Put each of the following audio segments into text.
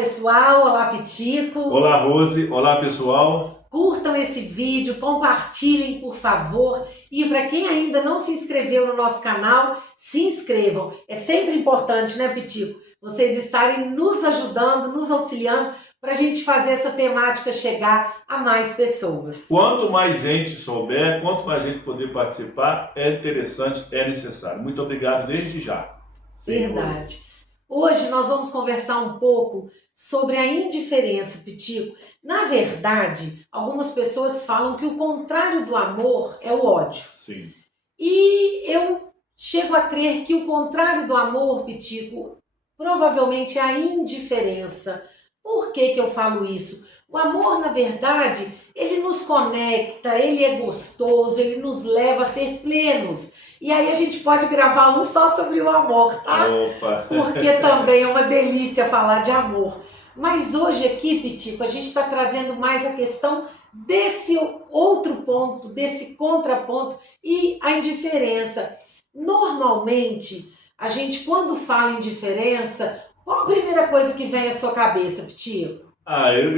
pessoal, olá Pitico. Olá Rose, olá pessoal. Curtam esse vídeo, compartilhem por favor e para quem ainda não se inscreveu no nosso canal, se inscrevam. É sempre importante, né Pitico? Vocês estarem nos ajudando, nos auxiliando para a gente fazer essa temática chegar a mais pessoas. Quanto mais gente souber, quanto mais gente poder participar, é interessante, é necessário. Muito obrigado desde já. Verdade. Hoje nós vamos conversar um pouco sobre a indiferença, Pitico. Na verdade, algumas pessoas falam que o contrário do amor é o ódio. Sim. E eu chego a crer que o contrário do amor, Pitico, provavelmente é a indiferença. Por que eu falo isso? O amor, na verdade, ele nos conecta, ele é gostoso, ele nos leva a ser plenos. E aí a gente pode gravar um só sobre o amor, tá? Opa! Porque também é uma delícia falar de amor. Mas hoje aqui, Pitico, a gente está trazendo mais a questão desse outro ponto, desse contraponto e a indiferença. Normalmente, a gente quando fala em indiferença, qual a primeira coisa que vem à sua cabeça, Pitico?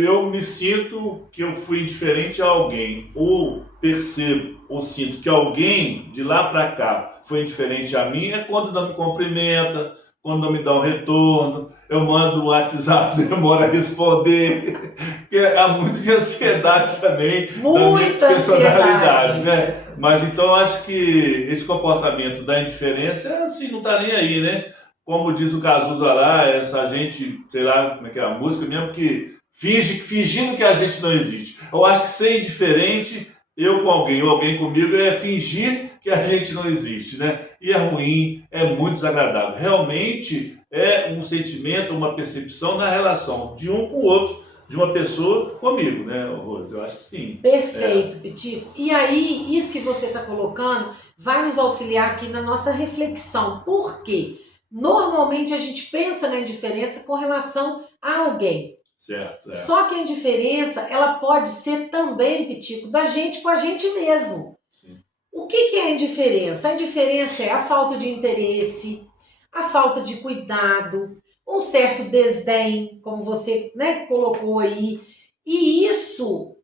Eu me sinto que eu fui indiferente a alguém, ou percebo, ou sinto que alguém de lá para cá foi indiferente a mim, é quando não me cumprimenta, quando não me dá um retorno, eu mando um WhatsApp, demora a responder, porque há muito de ansiedade também, da minha personalidade, né? Mas então eu acho que esse comportamento da indiferença é assim, não tá nem aí, né? Como diz o Cazuza lá, essa gente, sei lá como é que é a música mesmo, que fingindo que a gente não existe. Eu acho que ser indiferente, eu com alguém ou alguém comigo, é fingir que a gente não existe, né? E é ruim, é muito desagradável. Realmente é um sentimento, uma percepção na relação de um com o outro, de uma pessoa comigo, né, Rose? Eu acho que sim. Perfeito, Pitico. E aí, isso que você está colocando vai nos auxiliar aqui na nossa reflexão. Por quê? Normalmente a gente pensa na indiferença com relação a alguém. Certo. Só que a indiferença, ela pode ser também, Pitico, da gente com a gente mesmo. Sim. O que é a indiferença? A indiferença é a falta de interesse, a falta de cuidado, um certo desdém, como você, né, colocou aí. E isso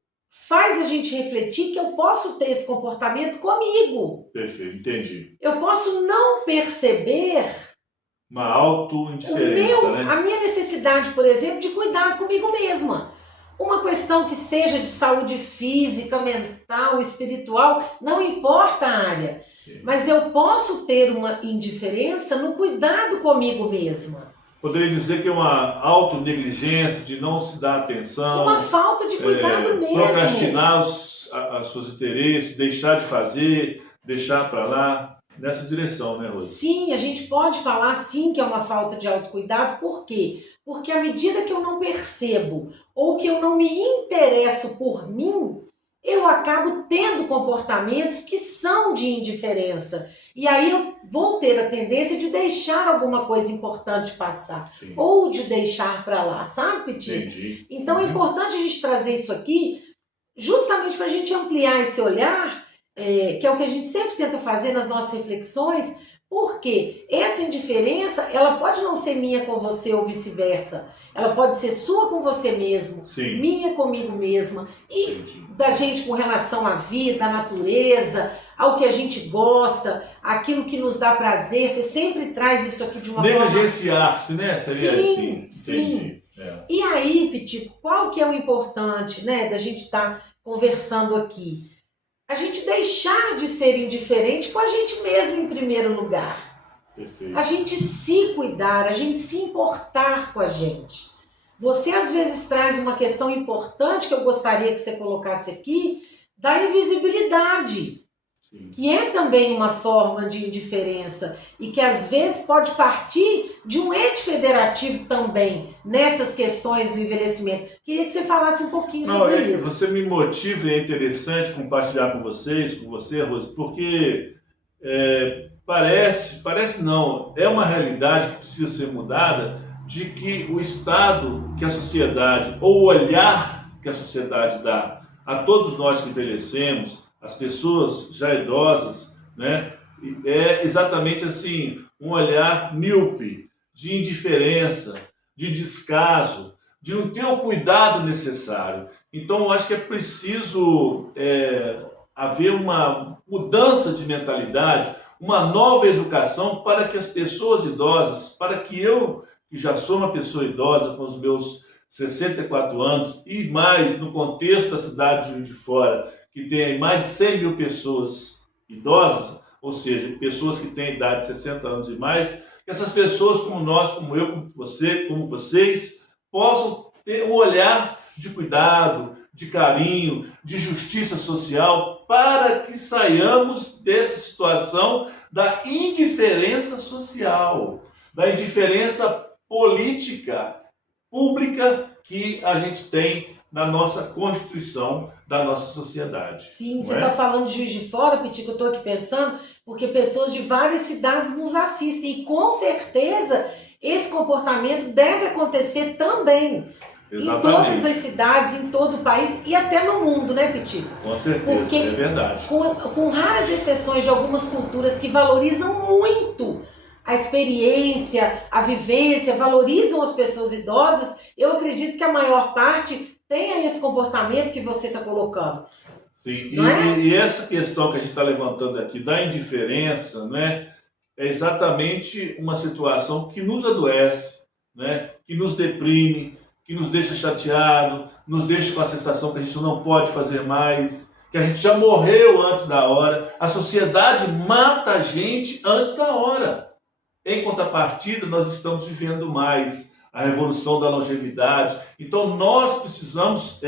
faz a gente refletir que eu posso ter esse comportamento comigo. Perfeito, entendi. Eu posso não perceber uma auto-indiferença, né? A minha necessidade, por exemplo, de cuidado comigo mesma. Uma questão que seja de saúde física, mental, espiritual, não importa a área. Sim. Mas eu posso ter uma indiferença no cuidado comigo mesma. Poderia dizer que é uma auto-negligência, de não se dar atenção. Uma falta de cuidado mesmo. Procrastinar os seus interesses, deixar de fazer, deixar para lá. Nessa direção, né, Rose? Sim, a gente pode falar sim que é uma falta de autocuidado. Por quê? Porque à medida que eu não percebo ou que eu não me interesso por mim, eu acabo tendo comportamentos que são de indiferença. E aí eu vou ter a tendência de deixar alguma coisa importante passar. Sim. Ou de deixar para lá, sabe, Piti? Entendi. Então é importante a gente trazer isso aqui justamente para a gente ampliar esse olhar, que é o que a gente sempre tenta fazer nas nossas reflexões, porque essa indiferença, ela pode não ser minha com você ou vice-versa, ela pode ser sua com você mesmo, sim, minha comigo mesma, e da gente com relação à vida, à natureza, ao que a gente gosta, aquilo que nos dá prazer. Você sempre traz isso aqui de uma forma... Negligenciar-se, né? Seria sim, assim. sim. Entendi. E aí, Pitico, qual que é o importante, né, da gente estar conversando aqui? A gente deixar de ser indiferente com a gente mesmo em primeiro lugar. Perfeito. A gente se cuidar, a gente se importar com a gente. Você às vezes traz uma questão importante que eu gostaria que você colocasse aqui, da invisibilidade. Sim. Que é também uma forma de indiferença e que às vezes pode partir de um ente federativo também nessas questões do envelhecimento. Queria que você falasse um pouquinho sobre isso. Você me motiva e é interessante compartilhar com vocês, com você, Rose, porque parece não, é uma realidade que precisa ser mudada, de que o estado que a sociedade, ou o olhar que a sociedade dá a todos nós que envelhecemos, as pessoas já idosas, né, é exatamente assim, um olhar míope, de indiferença, de descaso, de não ter o cuidado necessário. Então, eu acho que é preciso haver uma mudança de mentalidade, uma nova educação para que as pessoas idosas, para que eu, que já sou uma pessoa idosa com os meus 64 anos e mais no contexto da cidade de Juiz de Fora, que tem mais de 100 mil pessoas idosas, ou seja, pessoas que têm idade de 60 anos e mais, que essas pessoas como nós, como eu, como você, como vocês, possam ter um olhar de cuidado, de carinho, de justiça social, para que saiamos dessa situação da indiferença social, da indiferença política, pública que a gente tem na nossa Constituição da nossa sociedade. Sim, você está falando de Juiz de Fora, Pitico, eu estou aqui pensando, porque pessoas de várias cidades nos assistem e com certeza esse comportamento deve acontecer também. Exatamente. Em todas as cidades, em todo o país e até no mundo, né, Pitico? Com certeza, porque é verdade. Com raras exceções de algumas culturas que valorizam muito a experiência, a vivência, valorizam as pessoas idosas, eu acredito que a maior parte tenha esse comportamento que você está colocando. Sim, e essa questão que a gente está levantando aqui da indiferença, né, é exatamente uma situação que nos adoece, né, que nos deprime, que nos deixa chateado, nos deixa com a sensação que a gente não pode fazer mais, que a gente já morreu antes da hora. A sociedade mata a gente antes da hora. Em contrapartida, nós estamos vivendo mais a revolução da longevidade. Então, nós precisamos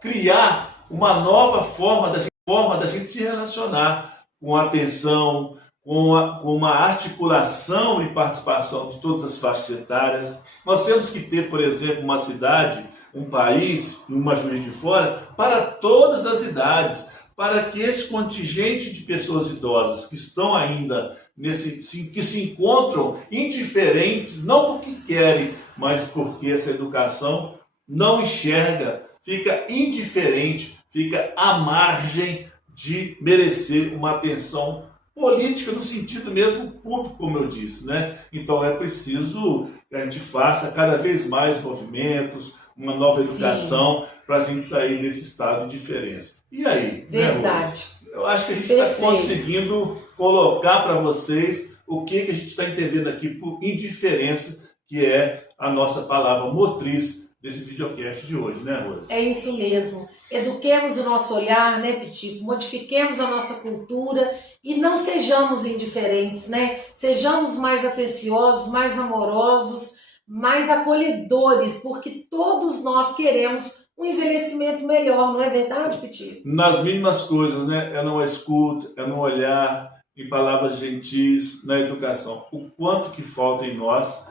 criar uma nova forma da gente se relacionar com atenção, com uma articulação e participação de todas as faixas etárias. Nós temos que ter, por exemplo, uma cidade, um país, uma Juiz de Fora, para todas as idades, para que esse contingente de pessoas idosas que estão ainda que se encontram indiferentes, não porque querem, mas porque essa educação não enxerga, fica indiferente, fica à margem de merecer uma atenção política no sentido mesmo público, como eu disse, né? Então é preciso que a gente faça cada vez mais movimentos, uma nova educação para a gente sair desse estado de diferença. E aí? Verdade. Né, eu acho que a gente está conseguindo colocar para vocês o que a gente está entendendo aqui por indiferença, que é a nossa palavra motriz desse videocast de hoje, né, Rose? É isso mesmo. Eduquemos o nosso olhar, né, Pitico? Modifiquemos a nossa cultura e não sejamos indiferentes, né? Sejamos mais atenciosos, mais amorosos, mais acolhedores, porque todos nós queremos um envelhecimento melhor, não é verdade, Pitico? Nas mínimas coisas, né? É numa escuta, é no olhar, em palavras gentis, na educação. O quanto que falta em nós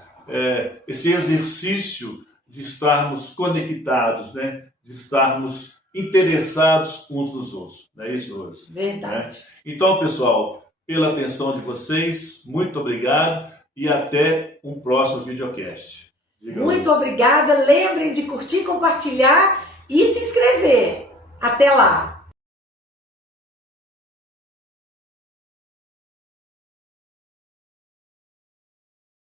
esse exercício de estarmos conectados, né? De estarmos interessados uns nos outros. Não é isso, Rose? Verdade. Né? Então, pessoal, pela atenção de vocês, muito obrigado e até um próximo videocast. Muito obrigada. Lembrem de curtir, compartilhar e se inscrever. Até lá!